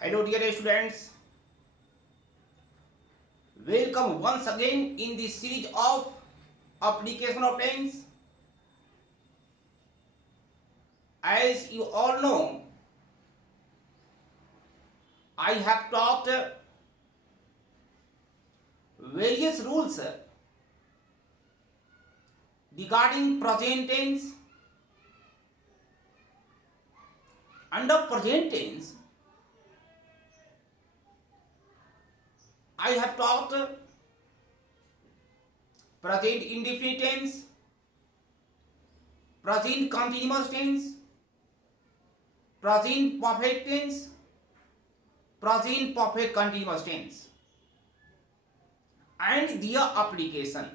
Hello dear students, welcome once again in this series of application of tense. As you all know, I have taught various rules regarding present tense. Under present tense, I have taught present indefinite tense, present continuous tense, present perfect tense, present perfect continuous tense, and their application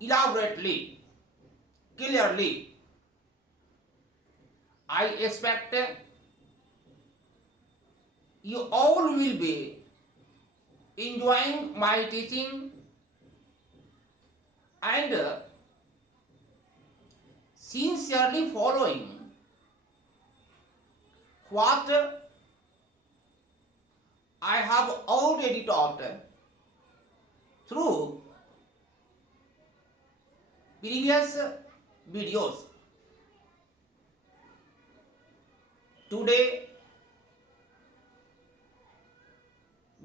elaborately, clearly. I expect you all will be enjoying my teaching and sincerely following what I have already taught through previous videos. Today,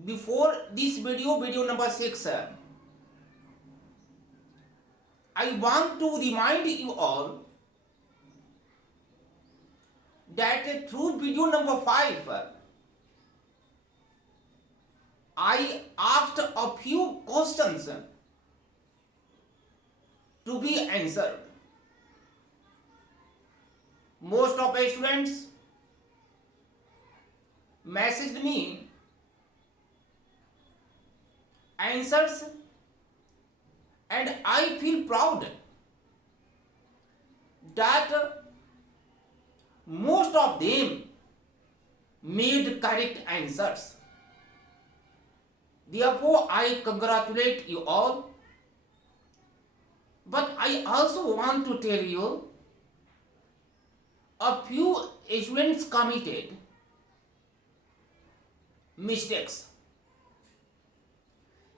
before this video number 6, I want to remind you all that through video number 5, I asked a few questions to be answered. Most of the students messaged me answers, and I feel proud that most of them made correct answers. Therefore, I congratulate you all. But I also want to tell you a few students committed mistakes.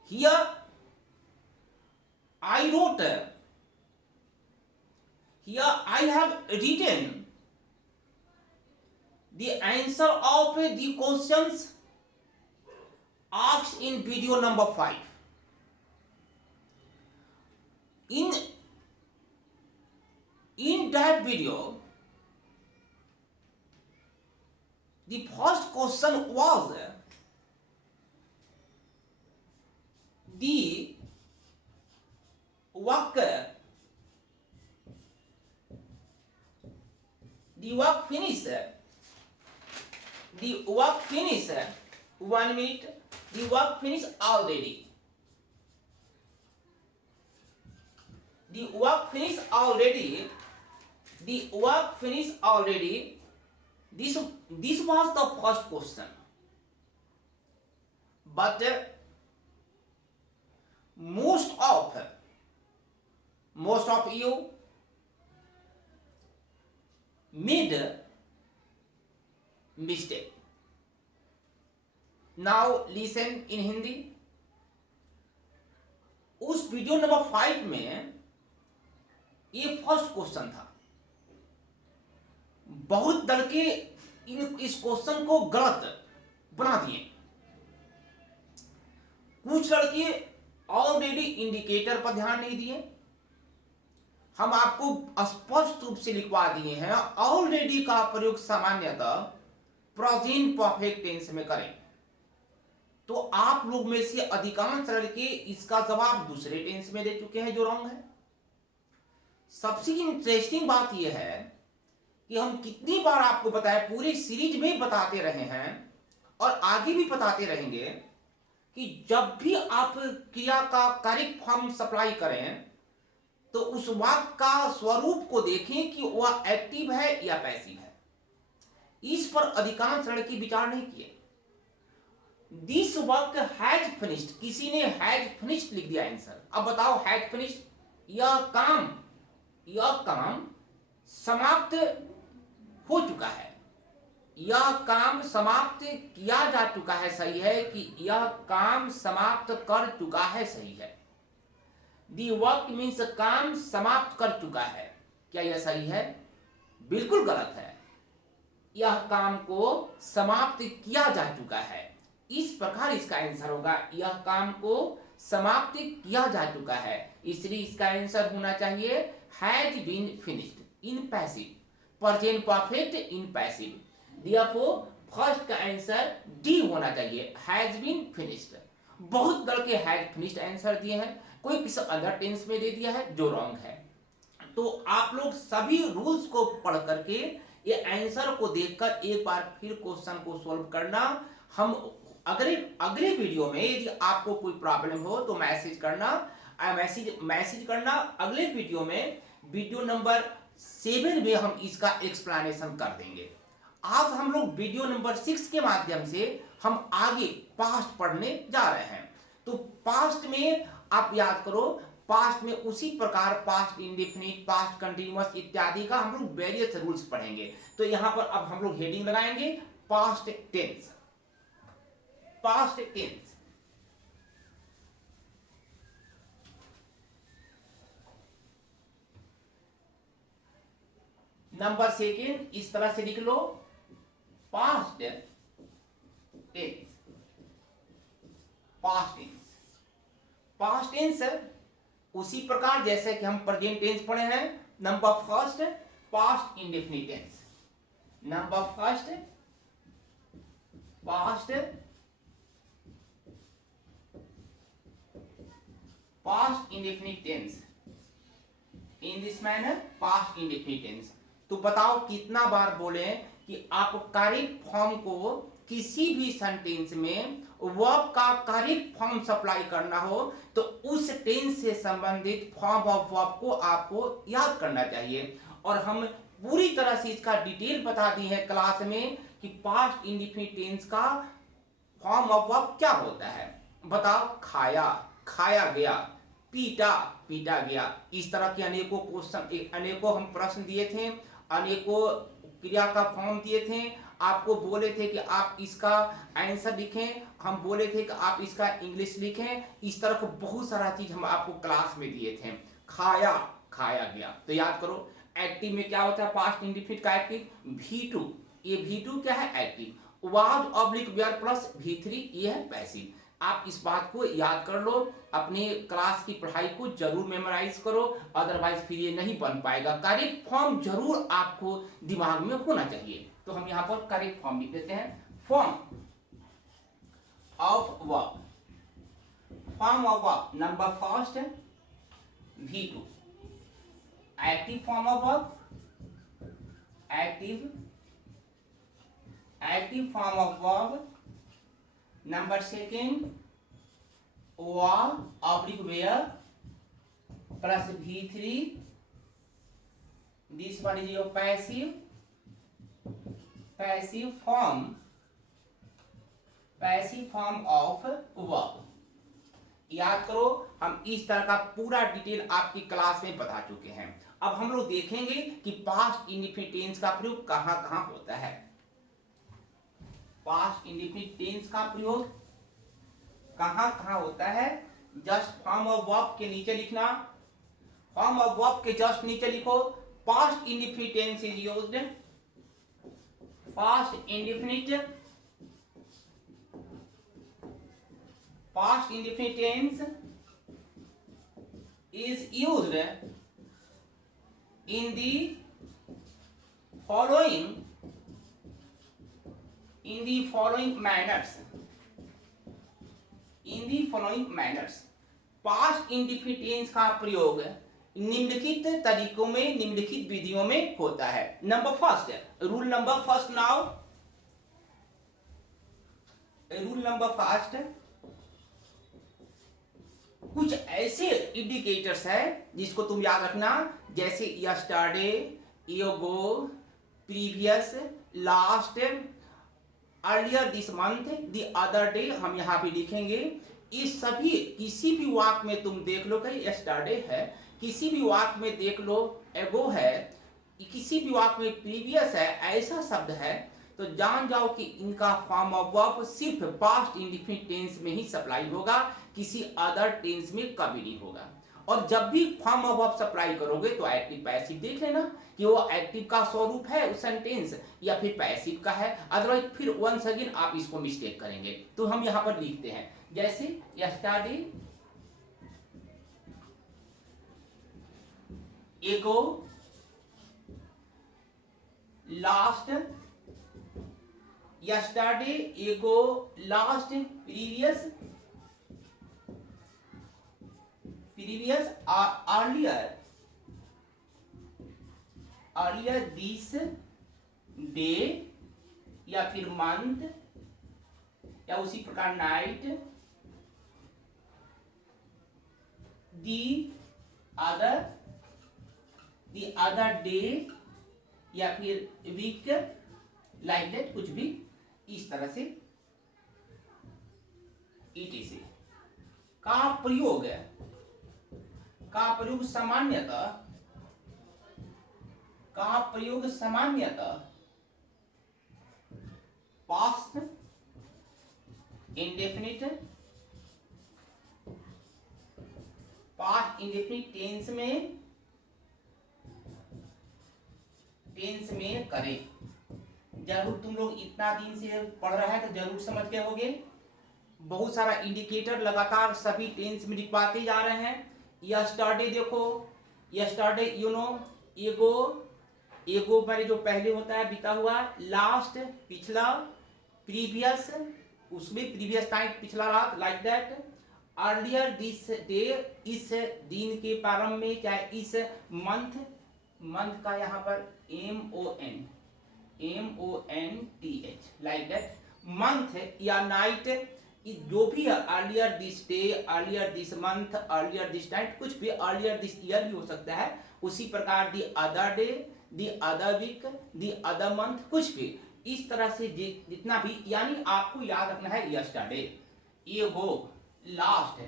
Here I wrote, here I have written the answer of the questions asked in video number 5. In that video, the first question was the work finish. The work finish. 1 minute. The work finish already. The work finish already. The work finish already. This was the first question. But most of you made mistake. Now listen in Hindi. उस video number 5 में ये first question था. बहुत लड़के इस question को गलत बना दिए. कुछ लड़के ऑलरेडी इंडिकेटर पर ध्यान नहीं दिए. हम आपको स्पष्ट रूप से लिखवा दिए हैं ऑलरेडी का प्रयोग सामान्यतः प्रेजेंट परफेक्ट टेंस में करें. तो आप लोग में से अधिकांश लड़के इसका जवाब दूसरे टेंस में दे चुके हैं जो रॉन्ग है. सबसे इंटरेस्टिंग बात यह है कि हम कितनी बार आपको बताया, पूरे सीरीज में बताते रहे हैं और आगे भी बताते रहेंगे कि जब भी आप क्रिया का करेक्ट फॉर्म सप्लाई करें तो उस वाक्य का स्वरूप को देखें कि वह एक्टिव है या पैसिव है. इस पर अधिकांश लड़के विचार नहीं किए. दिस वर्क हैज फिनिश्ड, किसी ने हैज फिनिश्ड लिख दिया आंसर. अब बताओ हैज फिनिश्ड, यह काम समाप्त हो चुका है. यह काम समाप्त किया जा चुका है सही है कि यह काम समाप्त कर चुका है सही है? दी वर्क मीन्स काम समाप्त कर चुका है, क्या यह सही है? बिल्कुल गलत है। यह काम को समाप्त किया जा चुका है। इस प्रकार इसका आंसर होगा, यह काम को समाप्त किया जा चुका है, इसलिए इसका आंसर होना चाहिए has been finished in passive, present perfect in passive. Therefore, first का आंसर डी होना चाहिए, हैज बीन फिनिश्ड। बहुत लड़के हैज फिनिश्ड आंसर दिए हैं, कोई किसी अदर टेंस में दे दिया है जो रॉन्ग है। तो आप लोग सभी रूल्स को पढ़ करके ये आंसर को देखकर एक बार फिर क्वेश्चन को सॉल्व करना। हम अगले वीडियो में यदि आपको कोई प्रॉब्लम हो तो मैसेज करना। अगले वीडियो में वीडियो नंबर 7 में हम इसका एक्सप्लेनेशन कर देंगे। आज हम लोग वीडियो नंबर 6 के माध्यम से हम आगे पास्ट पढ़ने जा रहे हैं। तो पास्ट में आप याद करो, पास्ट में उसी प्रकार पास्ट इंडेफिनिट, पास्ट कंटिन्यूअस इत्यादि का हम लोग वेरियस रूल्स पढ़ेंगे। तो यहां पर अब हम लोग हेडिंग लगाएंगे past tense. Past tense number 2 इस तरह से लिख लो, past tense. Past tense, past tense उसी प्रकार जैसे कि हम प्रेजेंट टेंस पढ़े हैं। Number first past indefinite tense, number first past indefinite tense, in this manner past indefinite tense. तो बताओ कितना बार बोले कि आप करेक्ट फॉर्म को किसी भी सेंटेंस में वर्ब का करेक्ट फॉर्म सप्लाई करना हो तो उस टेंस से संबंधित फॉर्म ऑफ वर्ब को आपको याद करना चाहिए। और हम पूरी तरह से इसका डिटेल बता दी है क्लास में कि पास्ट इंडेफिनिट टेंस का फॉर्म ऑफ वर्ब क्या होता है। बताओ, खाया, खाया गया, पीटा, पीटा गया। इस तरह के अनेकों क्वेश्चन, अनेकों हम प्रश्न दिए थे, अनेकों क्रिया का फॉर्म दिए थे। आपको बोले थे कि आप इसका आंसर लिखें, हम बोले थे कि आप इसका इंग्लिश लिखें। इस तरह का बहुत सारा चीज हम आपको क्लास में दिए थे। खाया, खाया गया। तो याद करो, एक्टिव में क्या होता है पास्ट इंडेफिनिट का एक्टिव? V2। ये V2 क्या है? Active. Was oblique were plus V3 ये है पैसिव। आप इस बात को याद कर लो, अपने क्लास की पढ़ाई को जरूर मेमोराइज करो, अदरवाइज फिर ये नहीं बन पाएगा। करेक्ट फॉर्म जरूर आपको दिमाग में होना चाहिए। तो हम यहां पर करेक्ट फॉर्म लिख देते हैं। Form of verb, form of verb number first V2, active form of verb, active form of verb number 2 was oblique were plus V3, this one is your passive form of verb. याद करो, हम इस तरह का पूरा detail आपकी class में बता चुके हैं। अब हम लोग देखेंगे कि पास्ट इंडेफिनिट टेंस का प्रयोग कहां कहां होता है। पास्ट इंडेफिनिट टेंस का प्रयोग कहां कहां होता है? जस्ट फॉर्म ऑफ वर्ब के नीचे लिखना, फॉर्म ऑफ वर्ब के जस्ट नीचे लिखो past indefinite tense is used, past indefinite tense is used in the following manners। Past indefinite tense का प्रयोग निम्नलिखित तरीकों में, निम्नलिखित विधियों में होता है। Number first, rule number first, कुछ ऐसे इंडिकेटर्स है जिसको तुम याद रखना, जैसे यस्टरडे, एगो, previous, last, earlier this month, the other day. हम यहाँ पे लिखेंगे ये सभी, किसी भी वाक्य में तुम देख लो कहीं यस्टरडे है, किसी भी वाक्य में देख लो एगो है, किसी भी वाक्य में प्रीवियस है, ऐसा शब्द है तो तो जान जाओ कि इनका फॉर्म ऑफ वर्ब सिर्फ पास्ट इंडेफिनिट टेंस में ही सप्लाई होगा, किसी अदर टेंस में कभी नहीं होगा। और जब भी फॉर्म ऑफ वर्ब सप्लाई करोगे तो एक्टिव पैसिव देख लेना कि वो एक्टिव का स्वरूप है उस सेंटेंस या फिर पैसिव का है, अदरवाइज फिर वंस अगेन आप इसको मिस्टेक करेंगे। तो हम यहां पर लिखते हैं जैसे यस्टरडे एगो last, yesterday ago last, previous earlier this day या फिर मंथ या उसी प्रकार नाइट, the other day या फिर वीक, लाइक दैट, कुछ भी इस तरह से ETC का प्रयोग सामान्यतः पास्ट इंडेफिनिट टेंस में करें। जरूर तुम लोग इतना दिन से पढ़ रहे हैं तो जरूर समझ गए होंगे। बहुत सारा इंडिकेटर लगातार सभी टेंस में लिखवाते जा रहे हैं। यस्टरडे देखो, यस्टरडे यू नो, एगो मेरे जो पहले होता है बीता हुआ, लास्ट पिछला, प्रीवियस उसमें प्रीवियस टाइम पिछला रात, like that, earlier this day इस दिन के प्रारंभ में, चाहे इस मंथ का यहाँ पर MONTH, लाइक दैट, मंथ या नाइट, जो भी है, earlier this day, earlier this month, earlier this night, कुछ भी, अर्लियर दिस ईयर भी हो सकता है। उसी प्रकार the other day, the other week, the other month, कुछ भी इस तरह से जितना भी, यानी आपको याद रखना है यस्टरडे, एगो, last,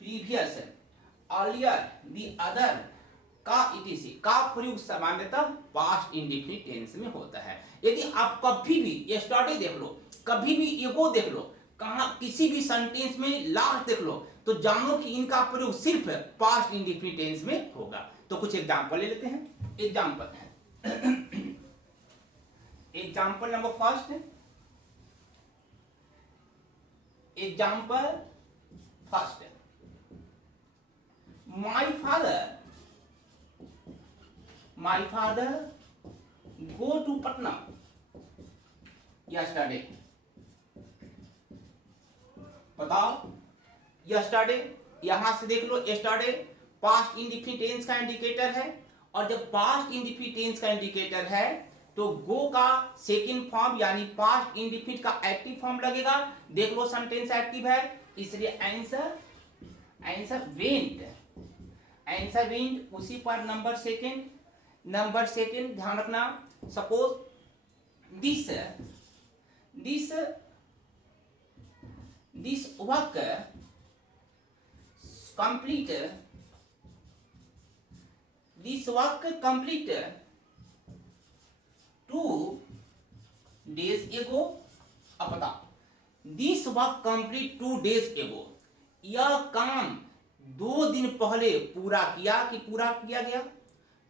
previous, earlier, the other का ETC का प्रयोग सामान्यतः पास्ट इंडेफिनिट टेंस में होता है। यदि आप कभी भी यस्टरडे देख लो, कभी भी एगो देख लो, कहां किसी भी सेंटेंस में लास्ट देख लो, तो जानो कि इनका प्रयोग सिर्फ पास्ट इंडेफिनिट टेंस में होगा। तो कुछ एग्जांपल ले लेते हैं। Example number first, my father go to Patna yesterday। बताओ, yesterday यहां से देख लो, yesterday पास्ट इंडेफिनिट टेंस का इंडिकेटर है, और जब पास्ट इंडेफिनिट टेंस का इंडिकेटर है तो गो का सेकंड फॉर्म यानी पास्ट इंडेफिनिट का एक्टिव फॉर्म लगेगा। देख लो सेंटेंस एक्टिव है, इसलिए आंसर वेंट, उसी पर नंबर सेकंड ध्यान रखना। Suppose this work complete 2 days ago। अब बताओ, this work complete 2 days ago, यह काम 2 दिन पहले पूरा किया कि पूरा किया गया।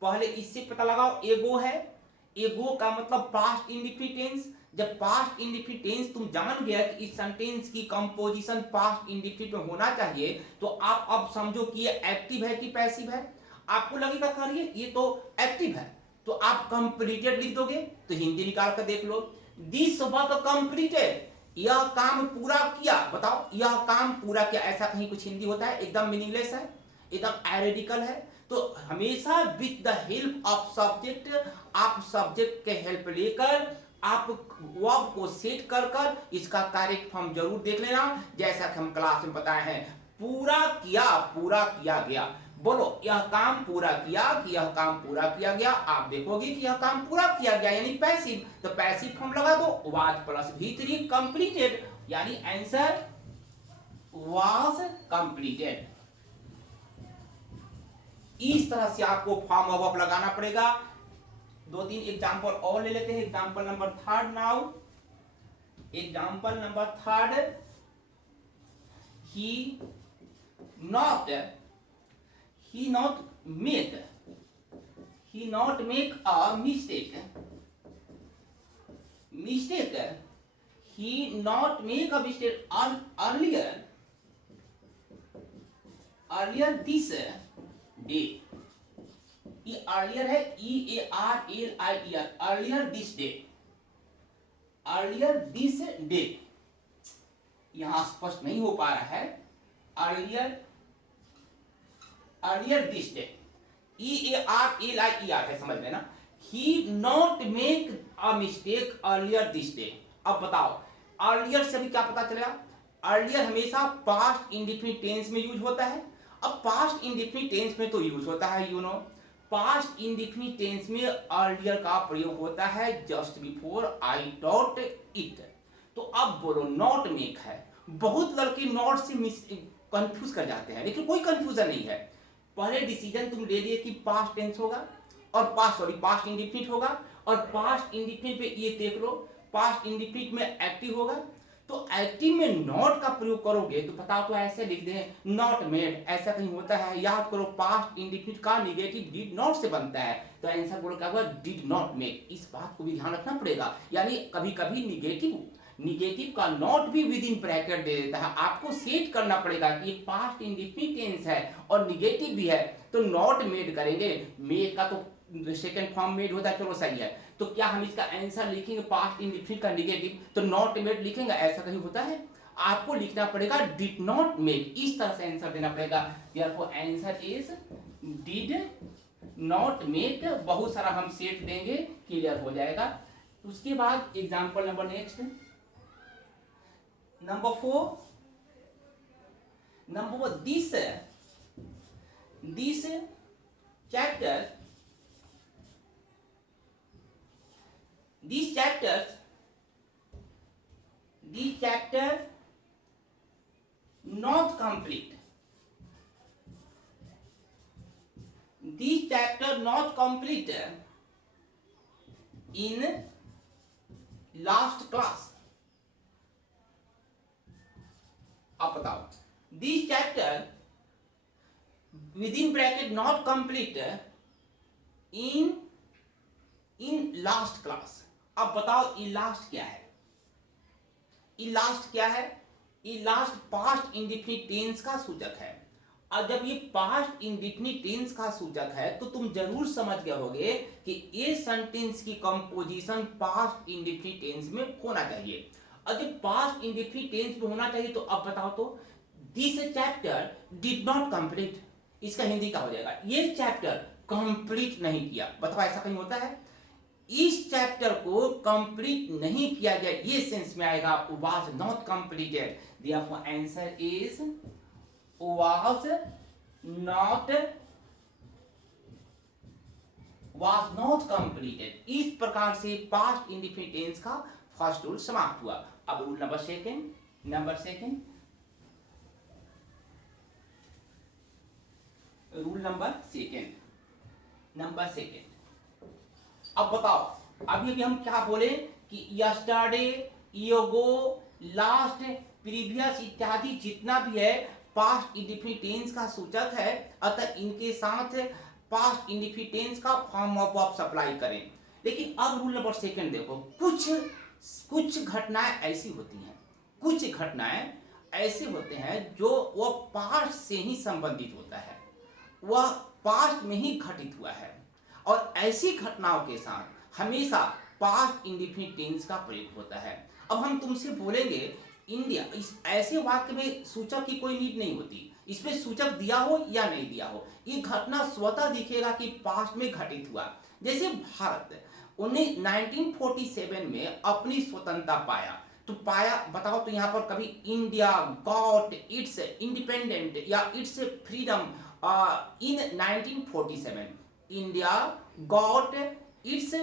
पहले इससे पता लगाओ, एगो है, एगो का मतलब पास्ट इंडेफिनिट टेंस। जब पास्ट इंडेफिनिट टेंस तुम जान गया कि इस सेंटेंस की कंपोजिशन पास्ट इंडेफिनिट में होना चाहिए, तो आप अब समझो कि ये एक्टिव है कि पैसिव है। आपको लगेगा करिए ये तो एक्टिव है, तो आप कंप्लीटेड लिख दोगे। तो हिंदी निकाल कर देख लो, दिस वर्क कंप्लीटेड, यह काम पूरा किया। बताओ, यह काम पूरा किया, ऐसा कहीं कुछ हिंदी होता है? एकदम मीनिंगलेस है, एकदम एरेडिकल है। तो हमेशा with the help of subject, आप सब्जेक्ट के हेल्प लेकर आप वर्ब को सेट कर इसका करेक्ट फॉर्म जरूर देख लेना, जैसा कि हम क्लास में बताए हैं। पूरा किया गया, बोलो यह काम पूरा किया कि यह काम पूरा किया गया। आप देखोगे कि यह काम पूरा किया गया यानी पैसिव, तो पैसिव फॉर्म लगा दो, वाज प्लस V3 कंप्लीटेड, यानी आंसर वाज कंप्लीटेड। इस तरह से आपको फॉर्म ऑफ वर्ब लगाना पड़ेगा। 2-3 एग्जांपल और ले लेते हैं। Example number 3 now, example number third, he not make a mistake, he not make a mistake earlier this day. ये earlier है, EARLIER, earlier this day, यहां स्पष्ट नहीं हो पा रहा है, earlier this day, EARLIER है, समझ लेना। he not make a mistake earlier this day। अब बताओ earlier से भी क्या पता चलेगा? earlier हमेशा past indefinite tense में यूज होता है। अब past indefinite tense में तो यूज होता है, past indefinite tense में earlier का प्रयोग होता है just before I taught it। तो अब बोलो not make है, बहुत लड़के नॉट से कंफ्यूज कर जाते हैं, लेकिन कोई कंफ्यूजन नहीं है। पहले डिसीजन तुम ले लिए कि पास्ट टेंस होगा और पास्ट इंडिफिनिट होगा, और पास्ट इंडिफिनिट पे ये देख लो, पास्ट इंडिफिनिट में एक्टिव होगा, तो एक्टिव में नॉट का प्रयोग करोगे तो बताओ, तो ऐसे लिख दें नॉट मेड, ऐसा कहीं होता है? याद करो, पास्ट इंडिफिनिट का निगेटिव डिड नॉट से बनता है, तो आंसर बोलो क्या होगा? Did not make. इस बात को भी ध्यान रखना पड़ेगा, यानी कभी कभी निगेटिव का नॉट भी विद इन ब्रैकेट दे देता है। आपको सेट करना पड़ेगा कि ये पास्ट इंडिफिनिट टेंस है और निगेटिव भी है, तो नॉट मेड करेंगे। मेड का तो सेकंड फॉर्म मेड होता है, चलो सही है। तो क्या हम इसका आंसर लिखेंगे पास्ट इंडिफिनिट का निगेटिव, तो नॉट मेड लिखेंगे? ऐसा कहीं होता है? आपको लिखना पड़ेगा डिड नॉट मेड, इस तरह से आंसर देना पड़ेगा। Therefore answer is did not make. बहुत सारा हम सेट देंगे, क्लियर हो जाएगा। उसके बाद example number next, number 4, this chapter not complete, in last class। अब बताओ, this chapter within bracket not complete in last class। अब बताओ ई लास्ट क्या है? ई लास्ट क्या है? ई लास्ट पास्ट इंडिफिनिट टेंस का सूचक है, और जब ये पास्ट इंडिफिनिट टेंस का सूचक है तो तुम जरूर समझ गए होगे कि ये सेंटेंस की कंपोजिशन पास्ट इंडिफिनिट टेंस में होना चाहिए। और जब पास्ट इंडिफिनिट टेंस में होना चाहिए, तो अब बताओ तो this chapter did not complete, इसका हिंदी क्या हो जाएगा? ये चैप्टर कंप्लीट नहीं किया। बताओ ऐसा कहीं होता है? इस चैप्टर को कंप्लीट नहीं किया गया, ये सेंस में आएगा was not completed. Therefore answer is was not completed. इस प्रकार से पास्ट इंडिफिनिट टेंस का फर्स्ट रूल समाप्त हुआ। अब rule number second, rule number second. अब बताओ, अभी हम क्या बोले कि यस्टरडे, योगो, लास्ट, प्रीवियस इत्यादि जितना भी है पास्ट इंडिफिनिट टेंस का सूचक है, अतः इनके साथ पास्ट इंडिफिनिट टेंस का फॉर्म ऑफ वर्ब अप्लाई करें। लेकिन अब रूल नंबर सेकंड देखो, कुछ घटनाएं ऐसी होते हैं जो वह पास्ट से ही संबंधित होता है, वह पास्ट में ही घटित हुआ है, और ऐसी घटनाओं के साथ हमेशा पास्ट इंडिफिनिट टेंस का प्रयोग होता है। अब हम तुमसे बोलेंगे इंडिया, इस ऐसे वाक्य में सूचक की कोई नीड नहीं होती, इसमें सूचक दिया हो या नहीं दिया हो, ये घटना स्वतः दिखेगा कि पास्ट में घटित हुआ। जैसे भारत 1947 में अपनी स्वतंत्रता पाया, तो पाया बताओ तो यहाँ पर कभी इंडिया गॉट इट्स इंडिपेंडेंट या it's freedom in 1947, India got its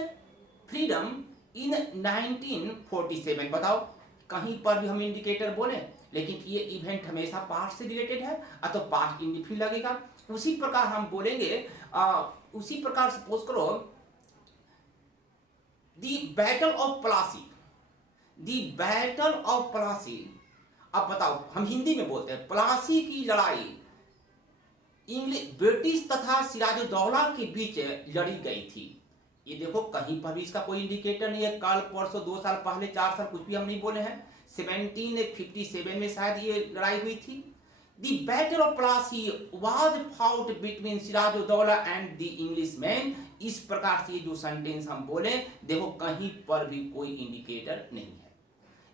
freedom in 1947। बताओ कहीं पर भी हम इंडिकेटर बोले, लेकिन ये इवेंट हमेशा पास्ट से रिलेटेड है, तो पास्ट इंडिफिनिट लगेगा। उसी प्रकार हम बोलेंगे, उसी प्रकार सपोज करो the battle of Plassey, the battle of Plassey. अब बताओ, हम हिंदी में बोलते हैं, प्लासी की लड़ाई इंग्लिश ब्रिटिश तथा सिराजुद्दौला के बीच लड़ी गई थी। ये देखो, कहीं पर भी इसका कोई इंडिकेटर नहीं है, कल परसों 2 साल पहले 4 साल कुछ भी हम नहीं बोले हैं। 1757 में शायद ये लड़ाई हुई थी। The Battle of Plassey was fought between Siraj-ud-Daulah and the Englishmen। इस प्रकार से ये जो सेंटेंस हम बोले, देखो कहीं पर भी कोई इंडिकेटर नहीं है।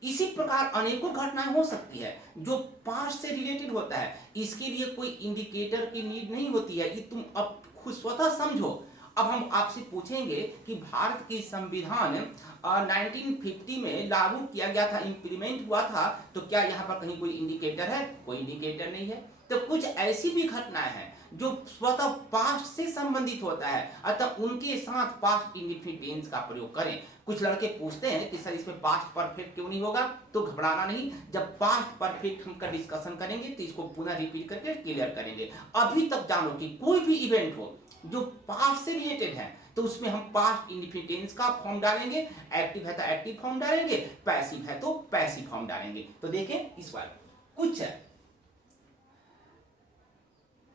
इसी प्रकार अनेकों घटनाएं हो सकती है जो पास्ट से रिलेटेड होता है, इसके लिए कोई इंडिकेटर की नीड नहीं होती है, ये तुम अब खुद स्वतः समझो। अब हम आपसे पूछेंगे कि भारत की संविधान 1950 में लागू किया गया था, इंप्लीमेंट हुआ था, तो क्या यहाँ पर कहीं कोई इंडिकेटर है? कोई इंडिकेटर नहीं है। तो कुछ ऐसी भी घटनाएं हैं जो स्वतः पास्ट से संबंधित होता है, अतः उनके साथ पास्ट इंडेफिनिट टेंस का प्रयोग करें। कुछ लड़के पूछते हैं कि सर इसमें पास्ट परफेक्ट क्यों नहीं होगा, तो घबराना नहीं, जब पास्ट परफेक्ट हम का डिस्कशन करेंगे तो इसको पुनः रिपीट करके क्लियर करेंगे। अभी तक जानो कि कोई भी इवेंट हो जो पास्ट से रिलेटेड है तो उसमें हम पास्ट इंडेफिनिट टेंस का फॉर्म डालेंगे, एक्टिव है तो एक्टिव फॉर्म डालेंगे, पैसिव है तो पैसिव फॉर्म डालेंगे। तो देखें इस बार कुछ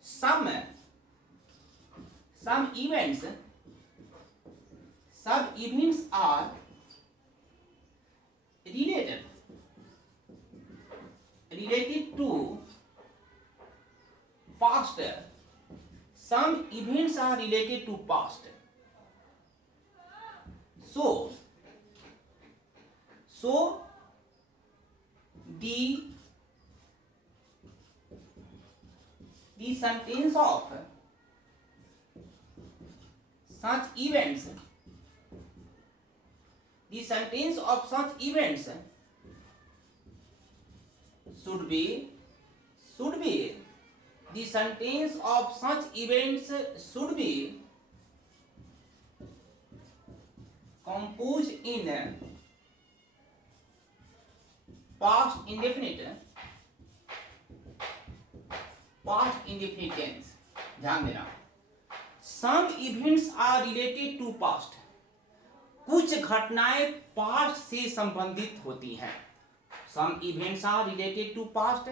some events are related to past। some events are related to past, so the sentence of such events, the sentence of such events should be the sentence of such events should be composed in past indefinite tense। ध्यान देना, some events are related to past। कुछ घटनाएं past से संबंधित होती हैं। some events are related to past,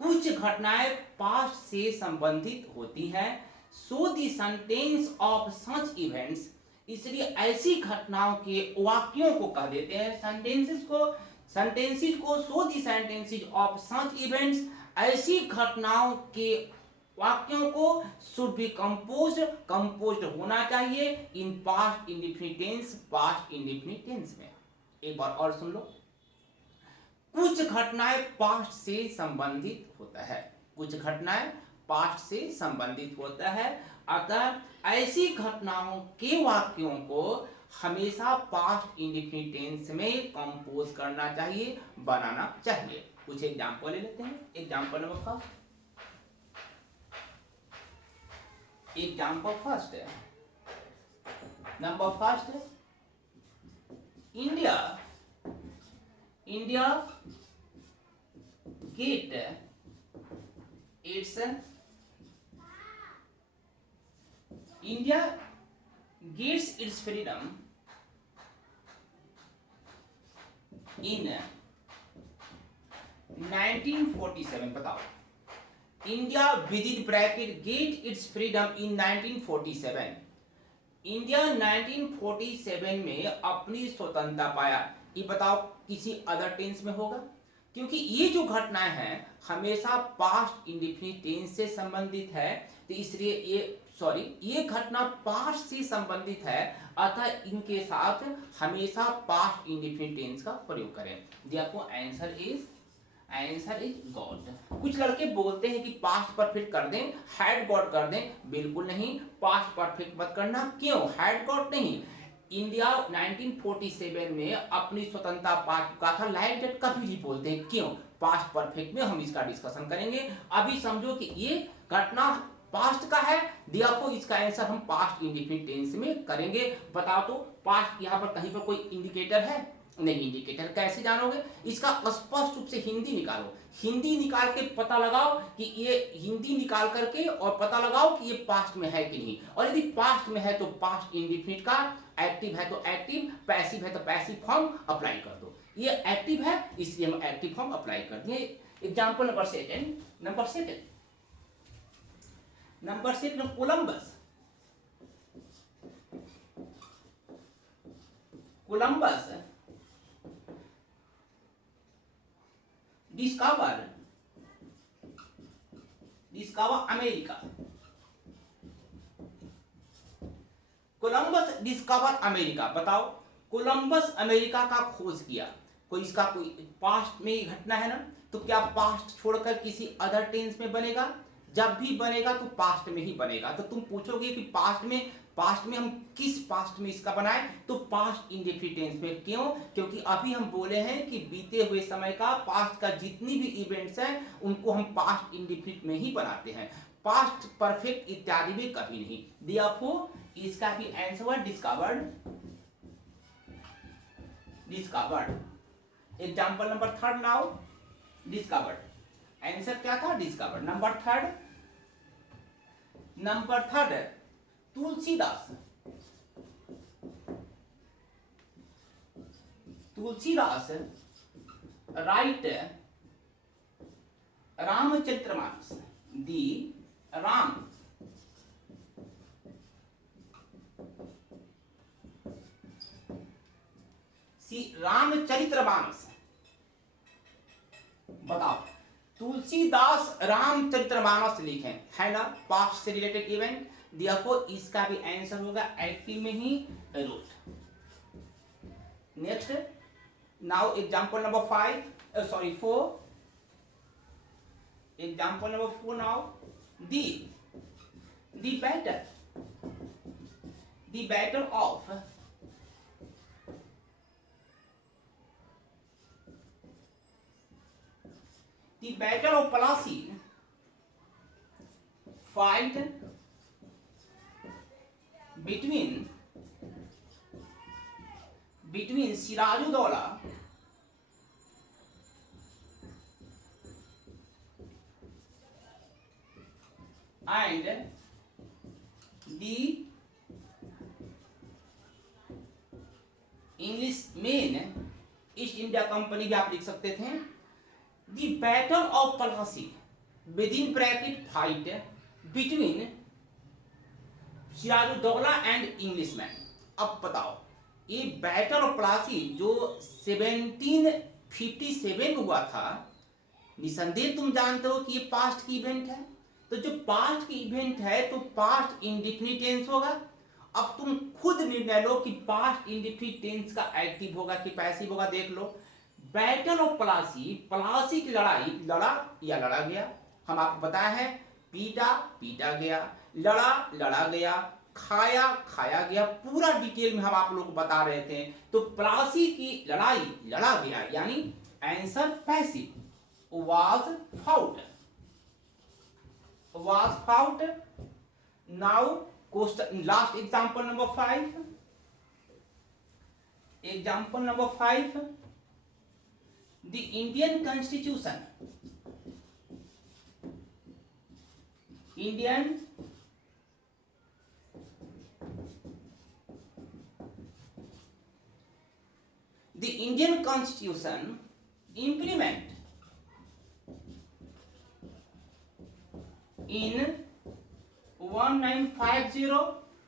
कुछ घटनाएं पास्ट से संबंधित होती हैं। so the sentence of such events, इसलिए ऐसी घटनाओं के वाक्यों को कह देते हैं सेंटेंसेस को। so the sentences of such events, ऐसी घटनाओं के वाक्यों को शुड बी कंपोज्ड होना चाहिए इन पास्ट इंडेफिनिट टेंस में। एक बार और सुन लो, कुछ घटनाएं पास्ट से संबंधित होता है, कुछ घटनाएं पास्ट से संबंधित होता है, अतः ऐसी घटनाओं के वाक्यों को हमेशा पास्ट इंडेफिनिट टेंस में कंपोज करना चाहिए, बनाना चाहिए। कुछ एग्जाम्पल ले लेते हैं। Example number first, India get its freedom in 1947। बताओ, India within bracket get its freedom in 1947। India 1947 में अपनी स्वतंत्रता पाया। ये बताओ किसी अदर टेंस में होगा? क्योंकि ये जो घटनाएं हैं हमेशा पास्ट इंडेफिनिट टेंस से संबंधित है, तो इसलिए ये घटना पास्ट से संबंधित है, अतः इनके साथ हमेशा पास्ट इंडेफिनिट टेंस का प्रयोग करें। देखो आंसर इज गॉड। कुछ लड़के बोलते हैं कि पास्ट परफेक्ट कर दें, हैड गॉट कर दें। बिल्कुल नहीं, पास्ट परफेक्ट मत करना। क्यों? हैड गॉट नहीं, इंडिया 1947 में अपनी स्वतंत्रता पा चुका था, लाइक दैट कभी नहीं बोलते हैं। क्यों? पास्ट परफेक्ट में हम इसका डिस्कशन करेंगे। अभी समझो कि ये घटना पास्ट का है, देखो इसका आंसर हम पास्ट इंडेफिनिट टेंस में करेंगे। बताओ तो पास्ट यहाँ पर कहीं पर कोई इंडिकेटर है? नहीं, इंडिकेटर कैसे जानोगे? इसका स्पष्ट रूप से हिंदी निकालो, हिंदी निकाल के पता लगाओ कि ये हिंदी निकाल करके और पता लगाओ कि ये पास्ट में है कि नहीं। और यदि पास्ट में है तो पास्ट इंडेफिनिट का, एक्टिव है तो एक्टिव, पैसिव है तो पैसिव फॉर्म अप्लाई कर दो। ये एक्टिव है इसलिए हम एक्टिव फॉर्म अप्लाई कर दिए। Example number second, Columbus. Discover America. Columbus discover America. बताओ, कोलंबस अमेरिका का खोज किया, कोई इसका कोई पास्ट में ही घटना है ना, तो क्या पास्ट छोड़कर किसी अदर टेंस में बनेगा? जब भी बनेगा तो पास्ट में ही बनेगा। तो तुम पूछोगे कि पास्ट में हम किस पास्ट में इसका बनाए, तो पास्ट इंडेफिनिट टेंस में। क्यों? क्योंकि अभी हम बोले हैं कि बीते हुए समय का, पास्ट का जितनी भी इवेंट्स हैं उनको हम पास्ट इंडेफिनिट में ही बनाते हैं, पास्ट परफेक्ट इत्यादि में कभी नहीं। देयरफॉर इसका भी answer discovered. Example number third now, discovered. Answer क्या था? Discovered. Number third Tulsidas right Ramcharitmanas. The Ramcharitmanas. बताओ, तुलसीदास रामचरितमानस लिखे है ना, पास्ट से रिलेटेड इवेंट। देयरफॉर इसका भी आंसर होगा एक्टिव में ही root. Next, now example number 4। Example number 4 now, the battle of Plassey fight between Sirajudaulah and the English men East India Company भी आप लिख सकते थे। The Battle of Plassey within bracket fight between Sirajuddaula and Englishman. अब बताओ, ये battle of Plassey जो 1757 हुआ था, निसंदेह तुम जानते हो कि ये पास्ट की इवेंट है। तो जो पास्ट की इवेंट है तो पास्ट इंडेफिनिट टेंस होगा। अब तुम खुद निर्णय लो कि पास्ट इंडेफिनिट टेंस का एक्टिव होगा कि पैसिव होगा। देख लो, बैटल ऑफ प्लासी की लड़ाई, लड़ा गया। हम आपको बताया है, पीटा गया, लड़ा गया, खाया गया। पूरा डिटेल में हम आप लोग को बता रहे थे। तो प्लासी की लड़ाई लड़ा गया, यानी answer passive, was fought. Now question, last example number 5। Example number 5, the Indian constitution. The Indian Constitution implement in 1950।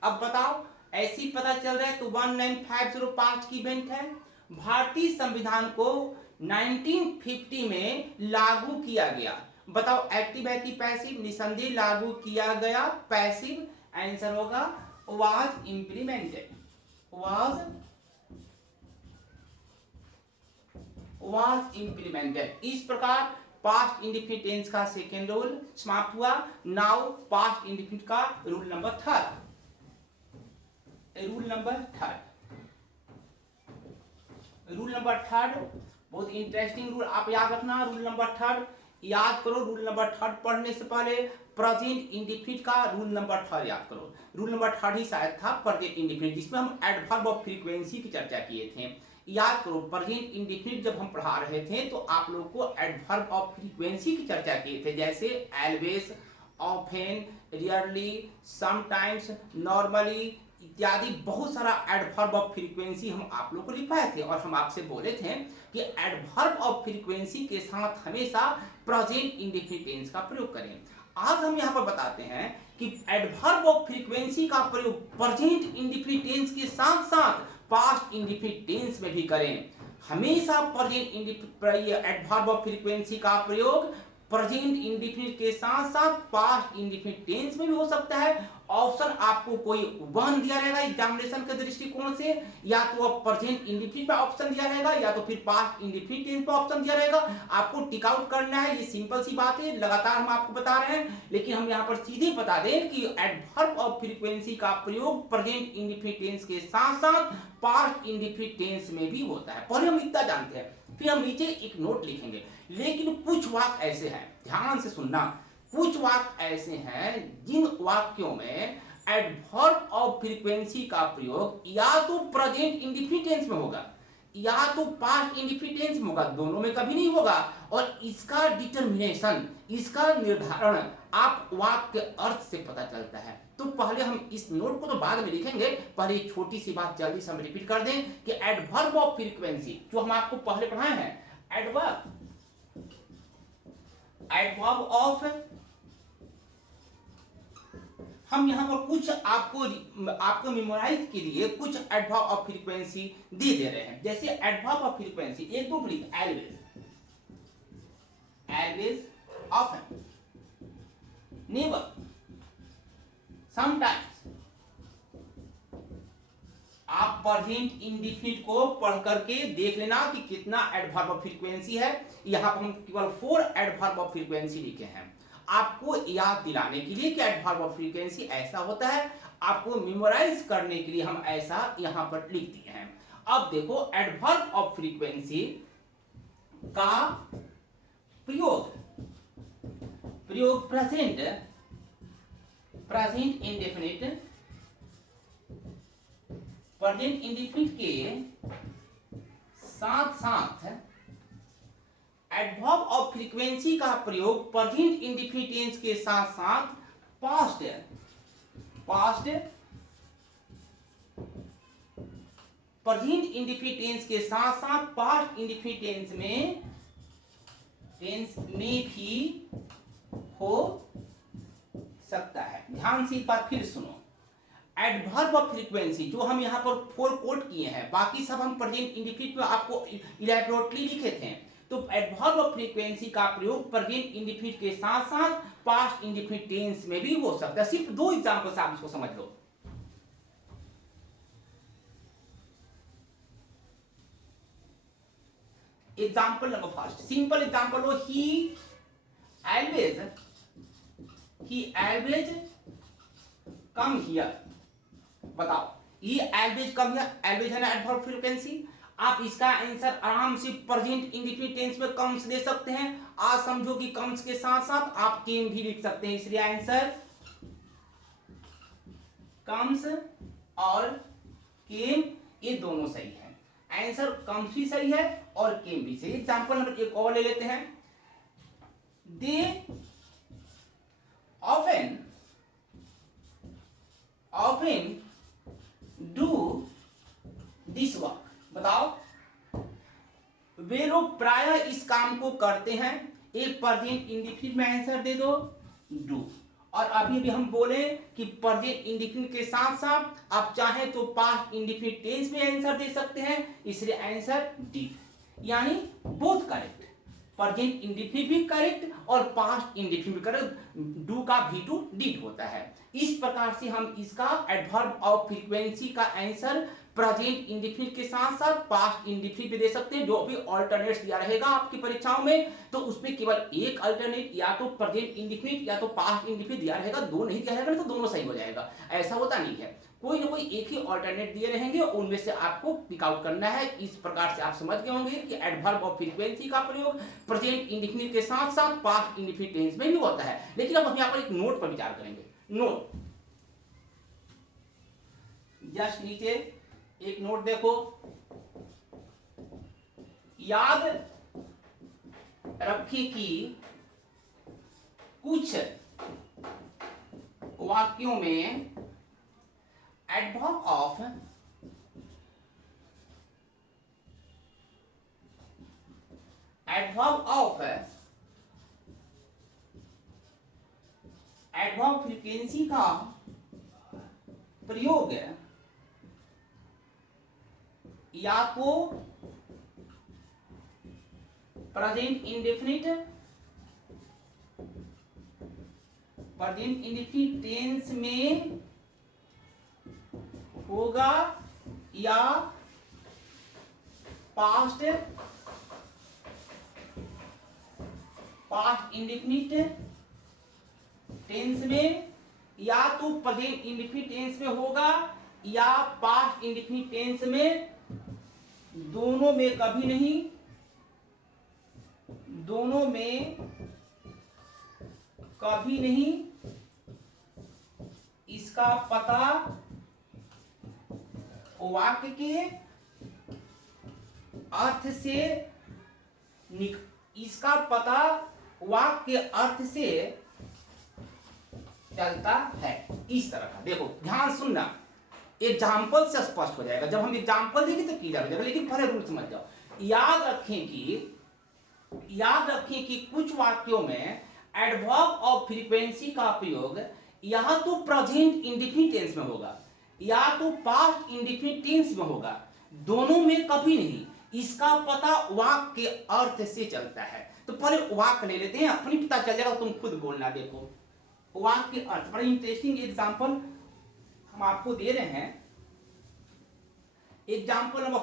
अब बताओ, ऐसी पता चल रहा है तो 1950 की इवेंट है। भारतीय संविधान को 1950 में लागू किया गया। बताओ, एक्टिव है कि पैसिव? निसंदेह लागू किया गया, पैसिव। आंसर होगा वाज इम्प्लीमेंटेड। इस प्रकार पास्ट इंडेफिनिट टेंस का सेकेंड रूल समाप्त हुआ। नाउ पास्ट इंडेफिनिट का rule number third. Rule number third बहुत इंटरेस्टिंग रूल, आप याद रखना। रूल नंबर थर्ड याद करो। रूल नंबर थर्ड पढ़ने से पहले प्रेजेंट इंडेफिनिट का रूल नंबर थर्ड याद करो। रूल नंबर थर्ड ही शायद था प्रेजेंट इंडेफिनिट, जिसमें हम एडवर्ब ऑफ फ्रीक्वेंसी की चर्चा किए थे। याद करो, प्रेजेंट इंडेफिनिट जब हम पढ़ा रहे थे तो आप लोग को एडवर्ब ऑफ फ्रीक्वेंसी की चर्चा किए थे, जैसे always, often, rarely, sometimes, normally, इत्यादि बहुत सारा एडवर्ब ऑफ फ्रीक्वेंसी हम आप लोग को लिखवाए थे, और हम आपसे बोले थे कि एडवर्ब ऑफ फ्रीक्वेंसी के साथ हमेशा प्रेजेंट इंडेफिनिट टेंस का प्रयोग करें। आज हम यहाँ पर बताते हैं कि एडवर्ब ऑफ फ्रीक्वेंसी का प्रयोग प्रेजेंट इंडेफिनिट टेंस के साथ साथ पास्ट इंडेफिनिट टेंस में भी करें। हमेशा प्रेजेंट एडवर्ब ऑफ फ्रीक्वेंसी का प्रयोग प्रेजेंट इंडेफिनिट के साथ साथ पास्ट इंडेफिनिट टेंस में भी हो सकता है। ऑप्शन आपको कोई वन दिया रहेगा एग्जामिनेशन के दृष्टिकोण से, या तो अब प्रेजेंट इंडेफिनिट पे ऑप्शन दिया रहेगा या तो फिर पास्ट इंडेफिनिट टेंस पे ऑप्शन दिया रहेगा। आपको टिक आउट करना है, ये सिंपल सी बात है, लगातार हम आपको बता रहे हैं। लेकिन हम यहाँ पर सीधे बता दें कि एडवर्ब ऑफ फ्रीक्वेंसी का प्रयोग प्रेजेंट इंडेफिनिट टेंस के साथ साथ पास्ट इंडेफिनिट टेंस में भी होता है। पहले हम इतना जानते हैं, फिर हम नीचे एक नोट लिखेंगे। लेकिन कुछ वाक्य ऐसे हैं, ध्यान से सुनना, कुछ वाक्य ऐसे हैं जिन वाक्यों में एडवर्ब ऑफ फ्रीक्वेंसी का प्रयोग या तो प्रेजेंट इंडेफिनिट टेंस में होगा या तो पास्ट इंडेफिनिट टेंस में होगा, दोनों में कभी नहीं होगा। और इसका डिटर्मिनेशन, इसका निर्धारण आप वाक्य के अर्थ से पता चलता है। तो पहले हम इस नोट को तो बाद में लिखेंगे, पहले एक छोटी सी बात जल्दी से हम रिपीट कर दें कि एडवर्ब ऑफ फ्रीक्वेंसी जो हम आपको पहले पढ़ाए हैं, एडवर्ब ऑफ, हम यहां पर कुछ आपको मेमोराइज के लिए कुछ एडवर्ब ऑफ फ्रीक्वेंसी दे रहे हैं। जैसे एडवर्ब ऑफ फ्रीक्वेंसी एक दो लिख, ऑलवेज, ऑफन, नेवर, समटाइम्स। आप प्रेजेंट इंडेफिनिट को पढ़ करके देख लेना कि कितना एडवर्ब ऑफ फ्रीक्वेंसी है। यहां पर हम केवल 4 एडवर्ब ऑफ फ्रीक्वेंसी लिखे हैं आपको याद दिलाने के लिए कि एडवर्ब ऑफ फ्रीक्वेंसी ऐसा होता है। आपको मेमोराइज करने के लिए हम ऐसा यहां पर लिख दिए हैं। अब देखो, एडवर्ब ऑफ फ्रीक्वेंसी का प्रयोग प्रेजेंट इंडेफिनिट के साथ साथ एडवर्ब ऑफ फ्रीक्वेंसी का प्रयोग प्रेजेंट इंडेफिनिट टेंस के साथ साथ पास्ट प्रेजेंट इंडेफिनिट टेंस के साथ साथ पास्ट इंडेफिनिट टेंस में भी हो सकता है। ध्यान से एक बार फिर सुनो, एडवर्ब ऑफ फ्रीक्वेंसी जो हम यहाँ पर 4 कोट किए हैं, बाकी सब हम प्रेजेंट इंडेफिनिट में आपको इलैबोरेटली लिखे थे। तो एडवर्ब ऑफ फ्रीक्वेंसी का प्रयोग प्रेजेंट इंडेफिनिट के साथ साथ पास्ट इंडेफिनिट टेंस में भी हो सकता है। सिर्फ 2 एग्जांपल से आप इसको समझ लो। Example number first, simple example हो, ही always come here। बताओ, ये always come here, always है ना एडवर्ब फ्रीक्वेंसी। आप इसका आंसर आराम से प्रेजेंट इंडेफिनिट टेंस में कम्स दे सकते हैं। आज समझो कि कम्स के साथ साथ आप केम भी लिख सकते हैं, इसलिए आंसर कम्स और केम ये दोनों सही है। आंसर कम्स भी सही है और केम भी सही। एग्जांपल नंबर एक और ले लेते हैं, दे often do this work। बताओ, वे लोग प्राय इस काम को करते हैं। एक प्रेजेंट इंडेफिनिट में आंसर दे दो, डू। और अभी हम बोले कि प्रेजेंट इंडेफिनिट के साथ साथ आप चाहें तो पास्ट इंडेफिनिट टेंस में आंसर दे सकते हैं, इसलिए आंसर डी, यानी बोथ करेक्ट। प्रेजेंट इंडेफिनिट भी करेक्ट और पास्ट इंडेफिनिट भी करेक्ट, डू का भी टू डिड होता है। इस प्रकार से हम इसका एडवर्ब ऑफ फ्रीक्वेंसी का आंसर प्रेजेंट इंडेफिनिट के साथ साथ पास्ट इंडेफिनिट भी दे सकते हैं। जो भी ऑल्टरनेट्स दिया रहेगा आपकी परीक्षाओं में, तो उसमें केवल एक अल्टरनेट या तो प्रेजेंट इंडेफिनिट या तो पास्ट इंडेफिनिट दिया रहेगा, दो नहीं दिया रहेगा तो दोनों सही हो जाएगा। ऐसा होता नहीं है, कोई ना कोई एक ही ऑल्टरनेट दिए रहेंगे, उनमें से आपको पिक आउट करना है। इस प्रकार से आप समझ गए होंगे कि एडवर्ब ऑफ फ्रीक्वेंसी का प्रयोग प्रेजेंट इंडेफिनिट के साथ साथ पास्ट इंडेफिनिट टेंस में भी होता है। लेकिन अब हम यहाँ पर एक नोट पर विचार करेंगे। नोट, जस्ट नीचे एक नोट देखो, याद रखें कि कुछ वाक्यों में एडवर्ब ऑफ एडवर्ब फ्रीक्वेंसी का प्रयोग या तो प्रेजेंट इंडेफिनिट टेंस में होगा या पास्ट इंडेफिनिट टेंस में, या तो प्रेजेंट इंडेफिनिट टेंस में होगा या पास्ट इंडेफिनिट टेंस में, दोनों में कभी नहीं, दोनों में कभी नहीं इसका पता वाक्य के अर्थ से इसका पता वाक्य के अर्थ से चलता है। इस तरह का देखो, ध्यान सुनना, एग्जाम्पल से स्पष्ट हो जाएगा। जब हम एग्जाम्पल देंगे तो क्लियर हो जाएगा, लेकिन पहले रूल समझ जाओ। याद रखें कि कुछ वाक्यों में एडवर्ब ऑफ फ्रीक्वेंसी का प्रयोग या तो प्रेजेंट इंडेफिनिट टेंस में होगा या तो पास्ट इंडेफिनिट टेंस में होगा, दोनों में कभी नहीं। इसका पता वाक्य के अर्थ से चलता है। तो पहले वाक्य ले लेते हैं, अपनी पता चल जाएगा, तुम खुद बोलना। देखो वाक्य के अर्थ, बड़ा इंटरेस्टिंग एग्जांपल हम आपको दे रहे हैं। Example number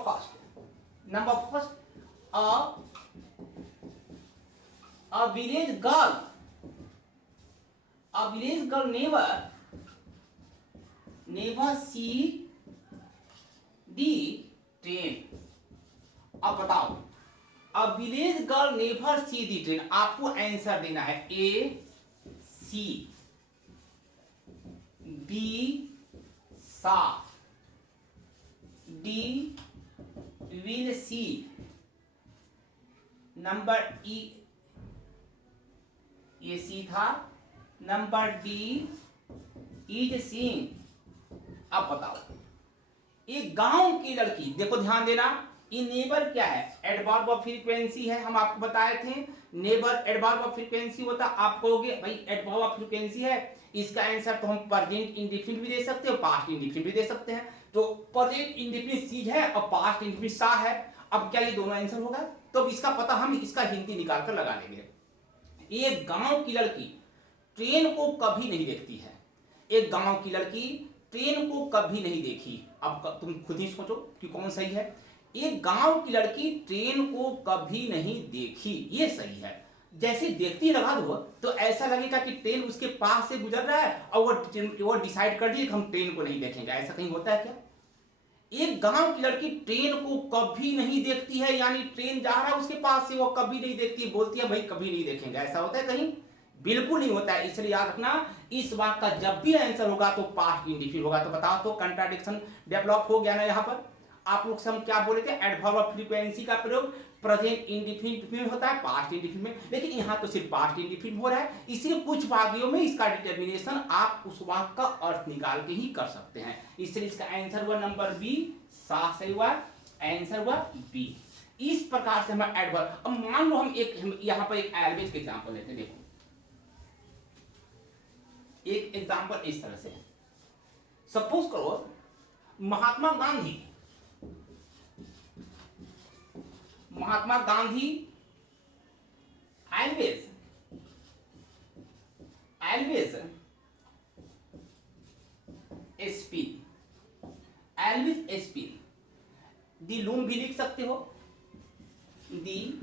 first, a village girl never see the train। अब बताओ, a village girl never see the train, आपको आंसर देना है A, C, B, saw, D, will see, number E, ये सी था, नंबर डी इज सीन। अब बताओ, एक गांव की लड़की, देखो ध्यान देना, ये नेबर क्या है? एडवर्ब ऑफ फ्रीक्वेंसी है। हम आपको बताए थे नेबर एडवर्ब ऑफ फ्रीक्वेंसी होता। आप कहोगे भाई एडवर्ब ऑफ फ्रीक्वेंसी है, इसका आंसर तो हम प्रेजेंट इंडेफिनिट भी दे सकते हैं, पास्ट इंडेफिनिट भी दे सकते हैं। तो प्रेजेंट इंडेफिनिट सीज है और पास्ट इंडेफिनिट सा है। अब क्या ये दोनों आंसर होगा? तो इसका पता हम इसका हिंदी निकाल कर लगा लेंगे। एक गांव की लड़की ट्रेन को कभी नहीं देखती है। एक गांव की लड़की ट्रेन को कभी नहीं देखी। अब तुम खुद ही सोचो कि कौन सही है। एक गांव की लड़की ट्रेन को कभी नहीं देखी, ये सही है। जैसे देखती लगा दो तो ऐसा लगेगा कि ट्रेन उसके पास से गुजर रहा है और वो डिसाइड कर दिए कि हम ट्रेन को नहीं देखेंगे। ऐसा कहीं होता है क्या? एक गांव की लड़की ट्रेन को कभी नहीं देखती है, यानी ट्रेन जा रहा है उसके पास से, वो कभी नहीं देखती, बोलती है भाई कभी नहीं देखेंगे। ऐसा होता है कहीं? बिल्कुल नहीं होता है। इसलिए याद रखना, इस वाक्य का जब भी आंसर होगा तो पास्ट इंडेफिनिट होगा। तो बताओ तो कंट्राडिक्शन डेवलप हो गया ना। यहाँ पर आप लोग से हम क्या बोले थे? एडवर्ब ऑफ फ्रीक्वेंसी का प्रयोग प्रेजेंट इंडेफिनिट में होता है, पास्ट इंडेफिनिट में, लेकिन यहाँ तो सिर्फ पास्ट इंडेफिनिट हो रहा है। इसलिए कुछ वाक्यों में इसका डिटर्मिनेशन आप उस वाक्य का अर्थ निकाल के ही कर सकते हैं। इसलिए इसका आंसर हुआ नंबर बी, साफ सही हुआ, आंसर हुआ बी। इस प्रकार से हमारा एडवर्ब। अब मान लो हम यहाँ पर एक एल्वेज का एग्जाम्पल लेते हैं। देखो एक एग्जाम्पल इस तरह से, सपोज करो महात्मा गांधी always speak दी लूम भी लिख सकते हो। दी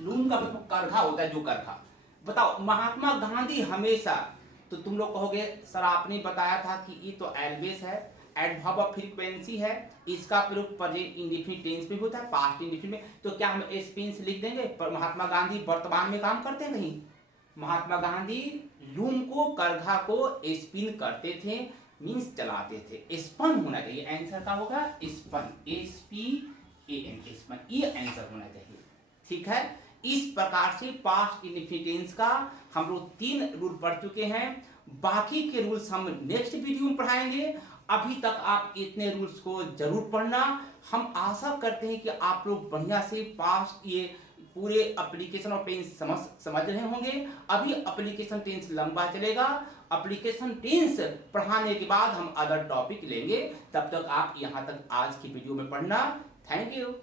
लूम का मतलब करघा होता है, जो करघा। बताओ महात्मा गांधी हमेशा, तो तुम लोग कहोगे सर आपने बताया था कि ये तो एल्वेज है, एडवर्ब ऑफ फ्रीक्वेंसी है, इसका प्रयोग प्रेजेंट इंडेफिनिट टेंस में होता है, पास्ट इंडेफिनिट में, तो क्या हम स्पिन से लिख देंगे? पर महात्मा गांधी वर्तमान में काम करते हैं नहीं। महात्मा गांधी लूम को, करघा को स्पिन करते थे, मीन्स चलाते थे। स्पन होना चाहिए, आंसर का होगा स्पन, SPAN, स्पन, ये आंसर होना चाहिए। ठीक है, इस प्रकार से पास्ट इंडेफिनिट टेंस का हम लोग 3 रूल पढ़ चुके हैं। बाकी के रूल्स हम नेक्स्ट वीडियो में पढ़ाएंगे। अभी तक आप इतने रूल्स को जरूर पढ़ना। हम आशा करते हैं कि आप लोग बढ़िया से पास्ट ये पूरे एप्लीकेशन और टेंस समझ रहे होंगे। अभी एप्लीकेशन टेंस लंबा चलेगा। एप्लीकेशन टेंस पढ़ाने के बाद हम अदर टॉपिक लेंगे। तब तक आप यहाँ तक आज की वीडियो में पढ़ना। Thank you.